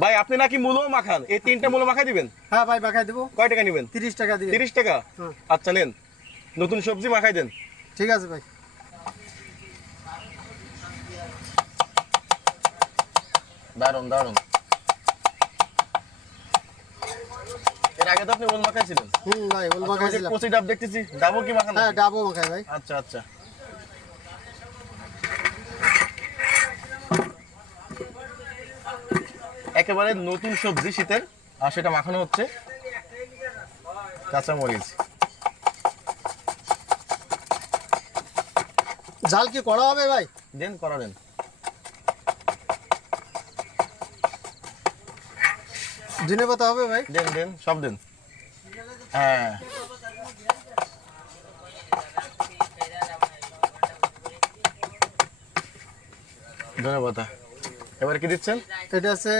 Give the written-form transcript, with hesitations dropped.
ভাই আপনি নাকি মূলো মাখান, এই 3টা মূলো মাখাই দিবেন? হ্যাঁ ভাই মাখাই দেবো। কয় টাকা নেবেন? 30 টাকা দিয়ে। 30 টাকা? হ্যাঁ। আচ্ছা নেন, নতুন সবজি মাখাই দেন। ঠিক আছে ভাই। দারুন দারুন। এর আগে তো আপনি ওল মাখাইছিলেন। ভাই ওল মাখাইছিলাম। কচি ডাব দেখতেছি, ডাবও কি মাখানো? হ্যাঁ ডাবও মাখাই ভাই। আচ্ছা আচ্ছা। একেবারে নতুন সবজি শীতের, আর সেটা মাখানো হচ্ছে কাঁচা মরিচ। ঝাল কি করা হবে ভাই? দেন, করা দেন। ধনে পাতা হবে ভাই? দেন দেন, সব দেন। হ্যাঁ, ধন্যবাদ। এবার কি দিচ্ছেন? এটা আছে